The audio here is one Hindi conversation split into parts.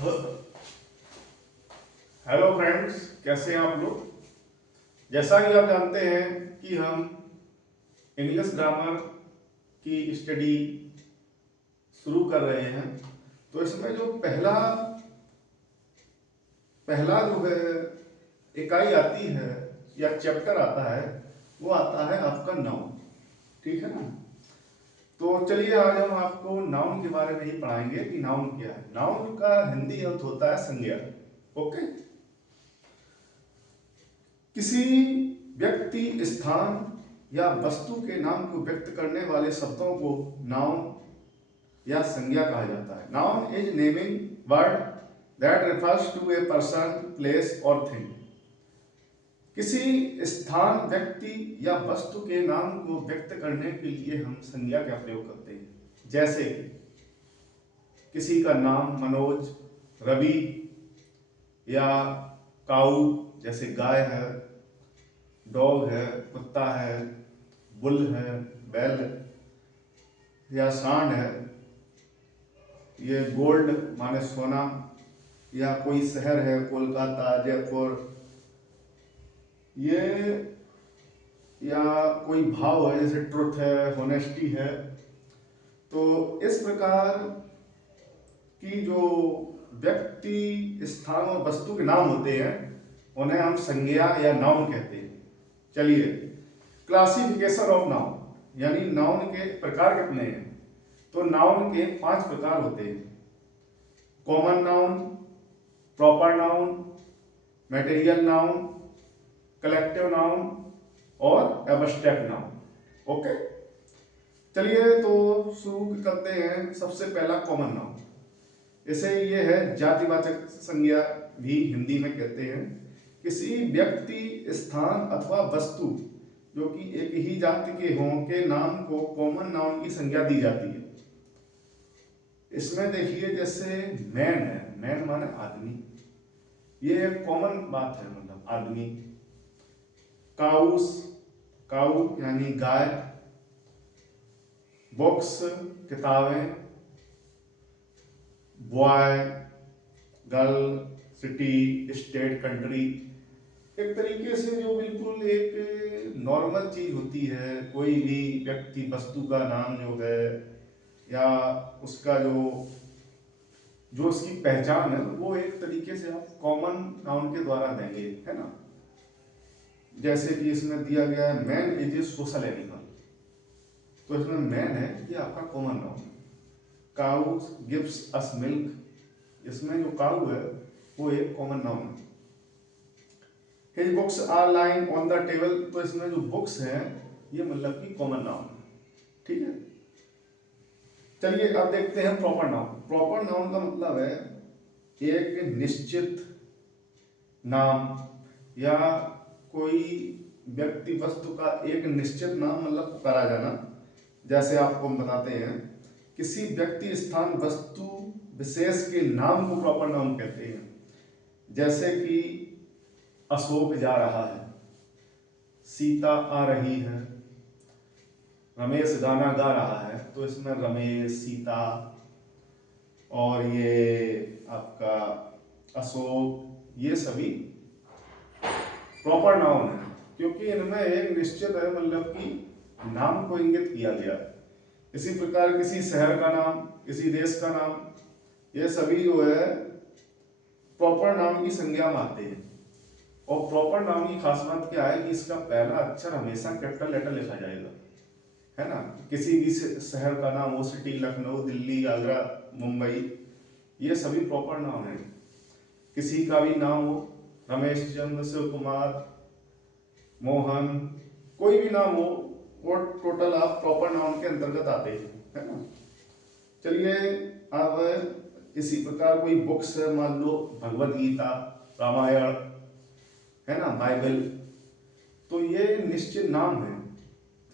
हेलो फ्रेंड्स, कैसे हैं आप लोग। जैसा कि आप जानते हैं कि हम इंग्लिश ग्रामर की स्टडी शुरू कर रहे हैं। तो इसमें जो पहला पहला जो है इकाई आती है या चैप्टर आता है, वो आता है आपका नाउन। ठीक है ना। तो चलिए आज हम आपको नाउन के बारे में ही पढ़ाएंगे कि नाउन क्या है। नाउन का हिंदी अर्थ होता है संज्ञा। ओके। किसी व्यक्ति, स्थान या वस्तु के नाम को व्यक्त करने वाले शब्दों को नाउन या संज्ञा कहा जाता है। Noun is naming word that refers to a person, place और थिंग। किसी स्थान, व्यक्ति या वस्तु के नाम को व्यक्त करने के लिए हम संज्ञा का प्रयोग करते हैं। जैसे किसी का नाम मनोज, रवि या काऊ जैसे गाय है, डॉग है, कुत्ता है, बुल है, बैल या सांड है, ये गोल्ड माने सोना, या कोई शहर है कोलकाता, जयपुर, ये या कोई भाव है जैसे ट्रुथ है, होनेस्टी है। तो इस प्रकार की जो व्यक्ति, स्थान और वस्तु के नाम होते हैं उन्हें हम संज्ञा या नाउन कहते हैं। चलिए, क्लासिफिकेशन ऑफ नाउन, यानी नाउन के प्रकार कितने हैं। तो नाउन के 5 प्रकार होते हैं। Common noun, proper noun, material noun, collective noun और एब्स्ट्रैक्ट नाउन। ओके। चलिए तो शुरू करते हैं। सबसे पहला कॉमन नाउन, इसे ये है जातिवाचक संज्ञा भी हिंदी में कहते हैं। किसी व्यक्ति, स्थान अथवा वस्तु जो कि एक ही जाति के हों के नाम को कॉमन नाउन की संज्ञा दी जाती है। इसमें देखिए जैसे मैन है, मैन माने आदमी, ये एक कॉमन बात है, मतलब आदमी। काउस, काउ यानी गाय। बुक्स किताबें। Boy, girl, city, state, country. एक तरीके से जो बिल्कुल एक नॉर्मल चीज होती है, कोई भी व्यक्ति, वस्तु का नाम जो है या उसका जो जो उसकी पहचान है, वो एक तरीके से आप कॉमन नाउन के द्वारा देंगे, है ना। जैसे कि इसमें दिया गया है man is a social animal, तो इसमें मैन है ये आपका common noun. Cow gives us milk, इसमें जो काउ है वो एक कॉमन नाउन है। His books are lying on the table, तो इसमें जो बुक्स हैं ये मतलब कि कॉमन नाउन है। ठीक है। चलिए अब देखते हैं प्रॉपर नाउन। प्रॉपर नाउन का मतलब है एक निश्चित नाम या कोई व्यक्ति, वस्तु का एक निश्चित नाम मतलब पुकारा जाना। जैसे आपको हम बताते हैं, किसी व्यक्ति, स्थान, वस्तु विशेष के नाम को प्रॉपर नाउन कहते हैं। जैसे कि अशोक जा रहा है, सीता आ रही है, रमेश गाना गा रहा है, तो इसमें रमेश, सीता और ये आपका अशोक, ये सभी प्रॉपर नाउन है, क्योंकि इनमें एक निश्चित है, मतलब कि नाम को इंगित किया गया। इसी प्रकार किसी शहर का नाम, किसी देश का नाम, ये सभी जो है प्रॉपर नाउन की संज्ञा में आते हैं। और प्रॉपर नाउन की खास बात क्या है कि इसका पहला अक्षर हमेशा कैपिटल लेटर लिखा जाएगा, है ना। किसी भी शहर का नाम हो, सिटी, लखनऊ, दिल्ली, आगरा, मुंबई, ये सभी प्रॉपर नाउन है। किसी का भी नाम हो, रमेश चंद्र, शिव कुमार, मोहन, कोई भी नाम हो, वो टोटल आप प्रॉपर नाउन के अंतर्गत आते हैं, है ना। चलिए अब इसी प्रकार कोई बुक्स है, मान लो भगवत गीता, रामायण, है ना, बाइबल, तो ये निश्चित नाम है,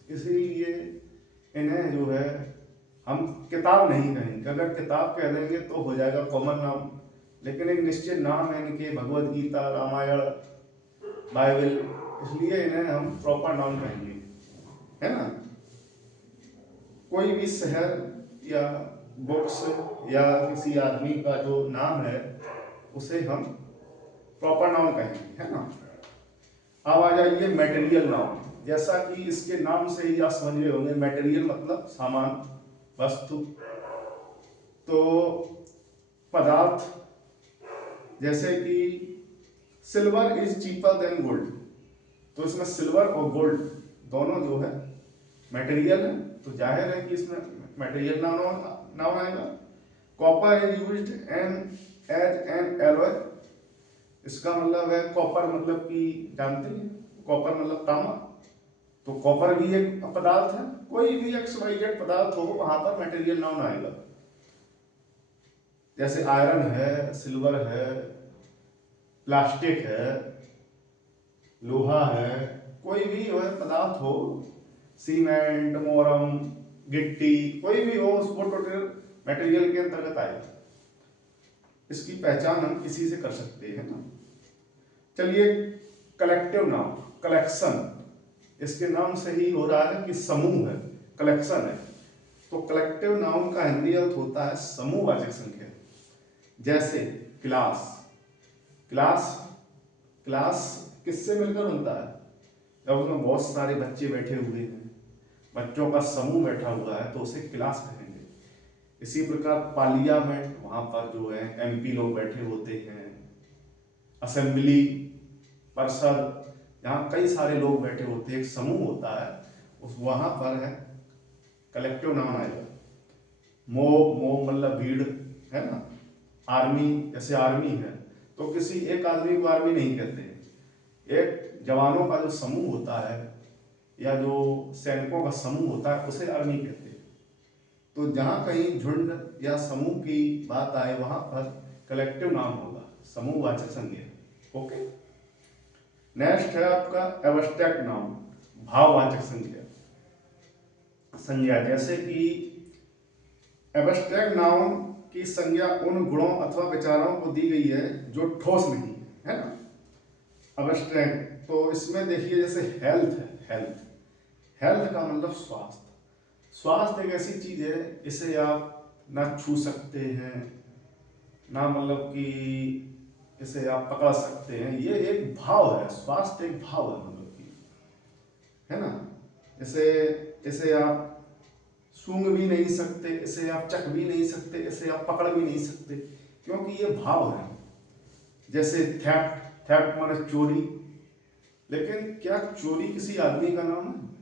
इसीलिए इन्हें जो है हम किताब नहीं कहेंगे। अगर किताब कह देंगे तो हो जाएगा कॉमन नाम, लेकिन एक निश्चित नाम है इनके, भगवत गीता, रामायण, बाइबल, इसलिए इन्हें हम प्रॉपर नाउन कहेंगे, है ना। कोई भी शहर या बुक्स या किसी आदमी का जो नाम है उसे हम प्रॉपर नाउन कहेंगे, है ना। अब आ जाइए मटेरियल नाउन। जैसा कि इसके नाम से ही आप समझ गए होंगे, मटेरियल मतलब सामान, वस्तु। तो पदार्थ, जैसे कि silver is cheaper than gold, तो इसमें सिल्वर और गोल्ड दोनों जो है मटेरियल है, तो जाहिर है कि इसमें मटेरियल नाउन नाउन आएगा। Copper is used as an alloy, इसका मतलब है कॉपर, मतलब कि जानते हैं कॉपर मतलब तांबा, तो कॉपर भी एक पदार्थ है। कोई भी एक्स वाई जेड पदार्थ हो वहां पर मटेरियल नाउन आएगा। जैसे आयरन है, सिल्वर है, प्लास्टिक है, लोहा है, कोई भी जो है पदार्थ हो, सीमेंट, मोरम, गिट्टी, कोई भी हो, उसको टोटल मटेरियल के अंतर्गत आएगा। इसकी पहचान हम किसी से कर सकते हैं ना। चलिए कलेक्टिव नाउन, कलेक्शन, इसके नाम से ही हो रहा है कि समूह है, कलेक्शन है। तो कलेक्टिव नाउन का हिंदी अर्थ होता है समूहवाचक संख्या। जैसे क्लास, क्लास क्लास किससे मिलकर बनता है? जब उसमें बहुत सारे बच्चे बैठे हुए हैं, बच्चों का समूह बैठा हुआ है, तो उसे क्लास कहेंगे। इसी प्रकार पार्लियामेंट, वहां पर जो है एमपी लोग बैठे होते हैं, असेंबली, परिषद, जहाँ कई सारे लोग बैठे होते हैं, एक समूह होता है, उस वहां पर है कलेक्टिव नाउन आएगा। मोब, मोब मतलब भीड़, है ना। आर्मी, जैसे आर्मी है, तो किसी एक आदमी को आर्मी नहीं कहते हैं, एक जवानों का जो समूह होता है या जो सैनिकों का समूह होता है उसे आर्मी कहते हैं। तो जहां कहीं झुंड या समूह की बात आए वहां पर कलेक्टिव नाउन होगा, समूहवाचक संज्ञा। ओके, नेक्स्ट है आपका एब्स्ट्रैक्ट नाउन, भाववाचक संज्ञा। संज्ञा जैसे कि एब्स्ट्रैक्ट नाउन की संज्ञा उन गुणों अथवा विचारों को दी गई है जो ठोस नहीं है ना। एब्स्ट्रैक्ट, तो इसमें देखिए जैसे हेल्थ है, हेल्थ, हेल्थ का मतलब स्वास्थ्य। स्वास्थ्य एक ऐसी चीज है, इसे आप ना छू सकते हैं, ना मतलब कि इसे आप पकड़ सकते हैं, ये एक भाव है, स्वास्थ्य एक भाव है, मतलब कि, है ना। इसे इसे आप सूंघ भी नहीं सकते, इसे आप चख भी नहीं सकते, इसे आप पकड़ भी नहीं सकते, क्योंकि ये भाव है। जैसे थेफ्ट, थेफ्ट माने चोरी, लेकिन क्या चोरी किसी आदमी का नाम है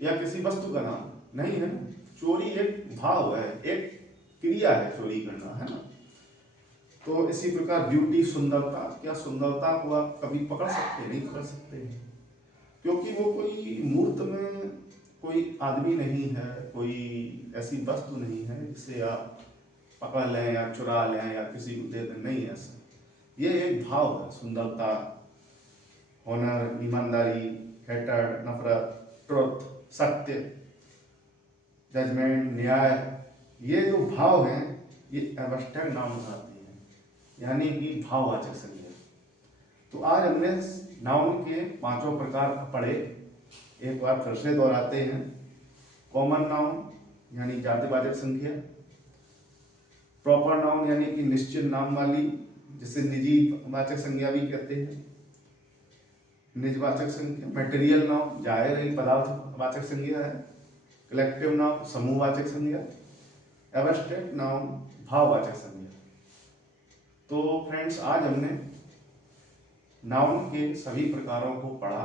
या किसी वस्तु का नाम? नहीं है। चोरी एक भाव है, एक क्रिया है चोरी करना, है ना। तो इसी प्रकार ब्यूटी, सुंदरता, क्या सुंदरता को आप कभी पकड़ सकते? नहीं पकड़ सकते हैं, क्योंकि वो कोई मूर्त में कोई आदमी नहीं है, कोई ऐसी वस्तु नहीं है जिसे आप पकड़ लें या चुरा लें या किसी को दे दें, नहीं ऐसा। ये एक भाव है, सुंदरता, ऑनर, ईमानदारी, हेटर्ड, नफरत, ट्रुथ, सत्य, जजमेंट, न्याय, ये जो भाव हैं ये एब्स्ट्रैक्ट नाउन आती है, यानी कि भाववाचक संज्ञा। तो आज हमने नाउन के पांचों प्रकार पढ़े, एक बार फिर से दोहराते हैं। कॉमन नाउन यानी जातिवाचक संख्या, प्रॉपर नाउन यानी कि निश्चित नाम वाली, जिसे निजी वाचक संज्ञा भी कहते हैं, निजवाचक संज्ञा। मटेरियल नाउन, जाहिर है पदार्थ वाचक संज्ञा है। कलेक्टिव नाउन, समूहवाचक संज्ञा। एब्स्ट्रैक्ट नाउन, भाववाचक संज्ञा। तो फ्रेंड्स, आज हमने नाउन के सभी प्रकारों को पढ़ा,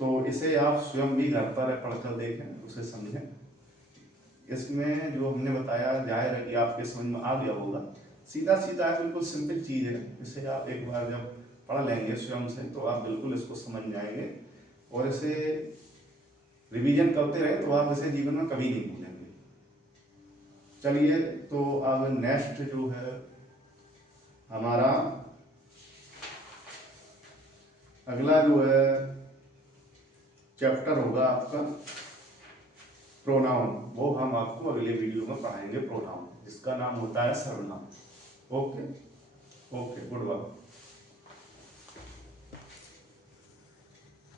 तो इसे आप स्वयं भी घर पर पढ़कर देखें, उसे समझें। इसमें जो हमने बताया जाहिर है कि आपके समझ में आ गया होगा। सीधा सीधा है, बिल्कुल सिंपल चीज़ है। इसे आप एक बार जब पढ़ लेंगे स्वयं से तो आप बिल्कुल इसको समझ जाएंगे, और इसे रिवीजन करते रहे तो आप इसे जीवन में कभी नहीं भूलेंगे। चलिए, तो अब नेक्स्ट जो है हमारा अगला जो है चैप्टर होगा आपका प्रोनाउन। वो हम आपको अगले वीडियो में पढ़ाएंगे, प्रोनाउन जिसका नाम होता है सर्वनाम। Okay, okay, good bye.